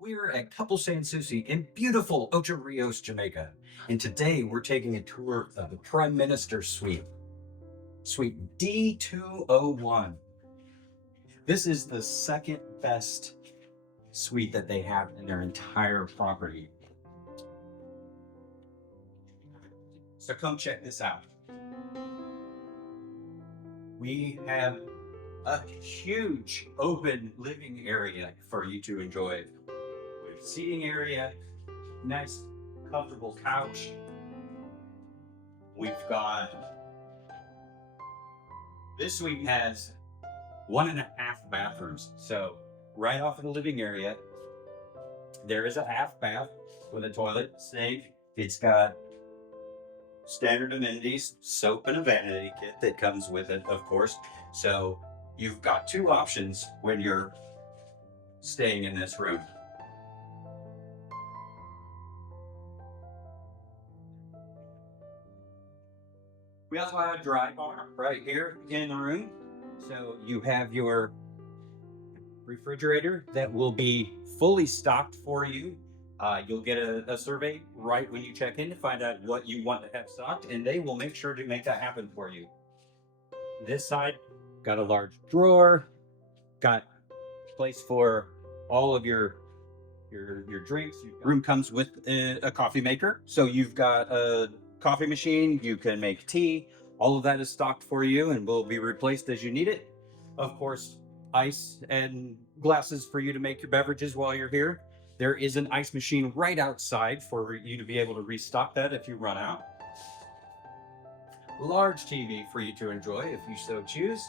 We're at Couples Sans Souci in beautiful Ocho Rios, Jamaica. And today we're taking a tour of the Prime Minister's Suite, Suite D201. This is the second best suite that they have in their entire property. So come check this out. We have a huge open living area for you to enjoy with seating area, nice comfortable couch. We've got, this suite has 1.5 bathrooms. So right off of the living area, there is a half bath with a toilet, sink. It's got standard amenities, soap and a vanity kit that comes with it, of course. So you've got two options when you're staying in this room. We also have a dry bar right here in the room. So you have your refrigerator that will be fully stocked for you. You'll get a survey right when you check in to find out what you want to have stocked, and they will make sure to make that happen for you. This side, got a large drawer, got place for all of your drinks. Room comes with a coffee maker, so you've got a coffee machine. You can make tea. All of that is stocked for you and will be replaced as you need it. Of course, ice and glasses for you to make your beverages while you're here. There is an ice machine right outside for you to be able to restock that if you run out. Large TV for you to enjoy if you so choose.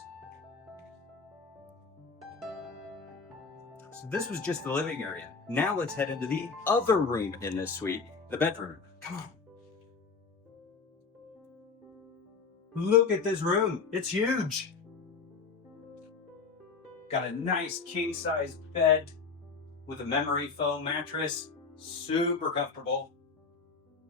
So this was just the living area. Now let's head into the other room in this suite, the bedroom. Come on. Look at this room. It's huge. Got a nice king-size bed with a memory foam mattress. Super comfortable.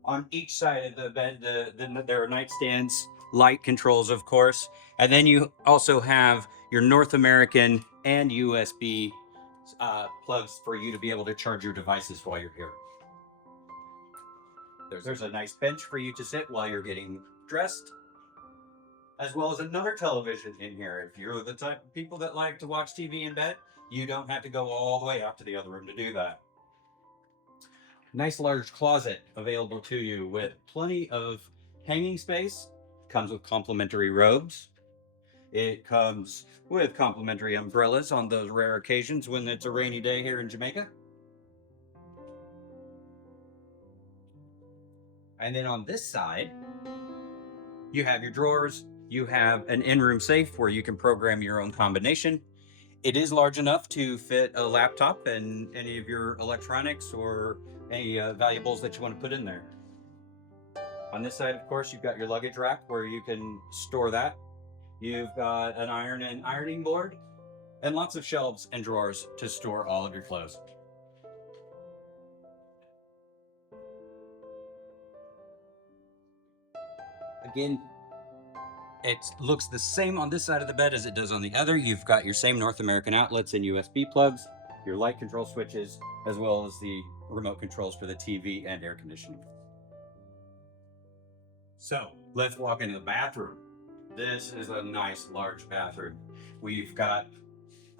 On each side of the bed, there are nightstands, light controls, of course. And then you also have your North American and USB plugs for you to be able to charge your devices while you're here. There's a nice bench for you to sit while you're getting dressed, as well as another television in here. If you're the type of people that like to watch TV in bed, you don't have to go all the way out to the other room to do that. Nice large closet available to you with plenty of hanging space. Comes with complimentary robes. It comes with complimentary umbrellas on those rare occasions when it's a rainy day here in Jamaica. And then on this side, you have your drawers. You have an in-room safe where you can program your own combination. It is large enough to fit a laptop and any of your electronics or any valuables that you want to put in there. On this side, of course, you've got your luggage rack where you can store that. You've got an iron and ironing board and lots of shelves and drawers to store all of your clothes. Again, it looks the same on this side of the bed as it does on the other. You've got your same North American outlets and USB plugs, your light control switches, as well as the remote controls for the TV and air conditioning. So let's walk into the bathroom. This is a nice large bathroom. We've got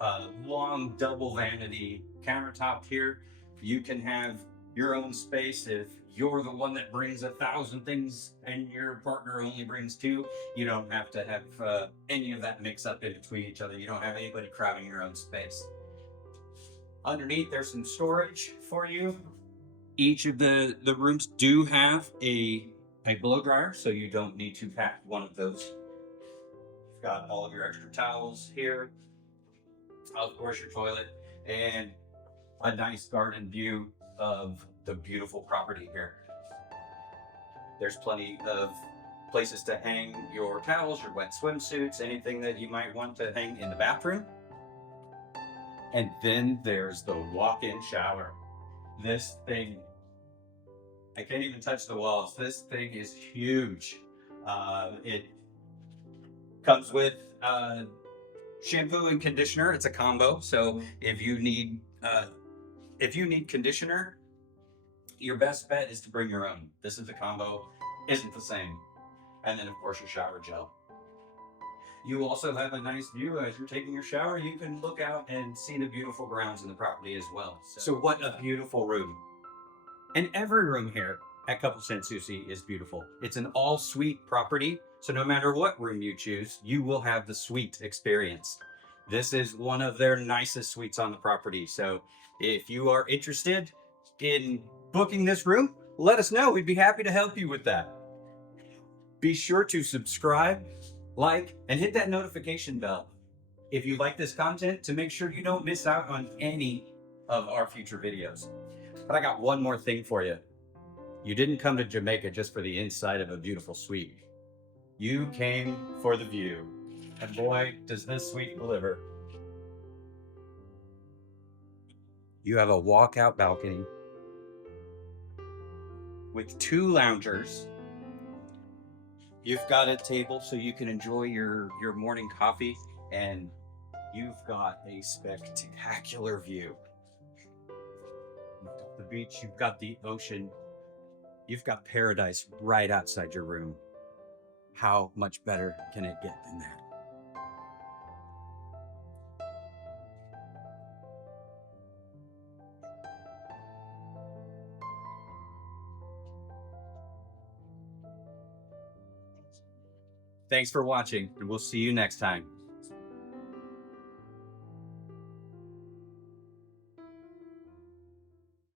a long double vanity countertop here. You can have your own space if you're the one that brings 1,000 things and your partner only brings 2. You don't have to have any of that mix up in between each other. You don't have anybody crowding your own space. Underneath, there's some storage for you. Each of the rooms do have a blow dryer, so you don't need to pack one of those. You've got all of your extra towels here. Of course, your toilet, and a nice garden view of the beautiful property here. There's plenty of places to hang your towels, your wet swimsuits, anything that you might want to hang in the bathroom. And then there's the walk-in shower. This thing, I can't even touch the walls. This thing is huge. It comes with shampoo and conditioner. It's a combo. So if you need If you need conditioner, your best bet is to bring your own. This is a combo, isn't the same. And then of course your shower gel. You also have a nice view as you're taking your shower. You can look out and see the beautiful grounds in the property as well. So what a beautiful room. And every room here at Couples Sans Souci is beautiful. It's an all-suite property, so no matter what room you choose, you will have the suite experience. This is one of their nicest suites on the property. So if you are interested in booking this room, let us know. We'd be happy to help you with that. Be sure to subscribe, like, and hit that notification bell if you like this content to make sure you don't miss out on any of our future videos. But I got one more thing for you. You didn't come to Jamaica just for the inside of a beautiful suite. You came for the view. And boy, does this suite deliver. You have a walkout balcony with 2 loungers. You've got a table so you can enjoy your morning coffee, and you've got a spectacular view. You've got the beach, you've got the ocean, you've got paradise right outside your room. How much better can it get than that? Thanks for watching, and we'll see you next time.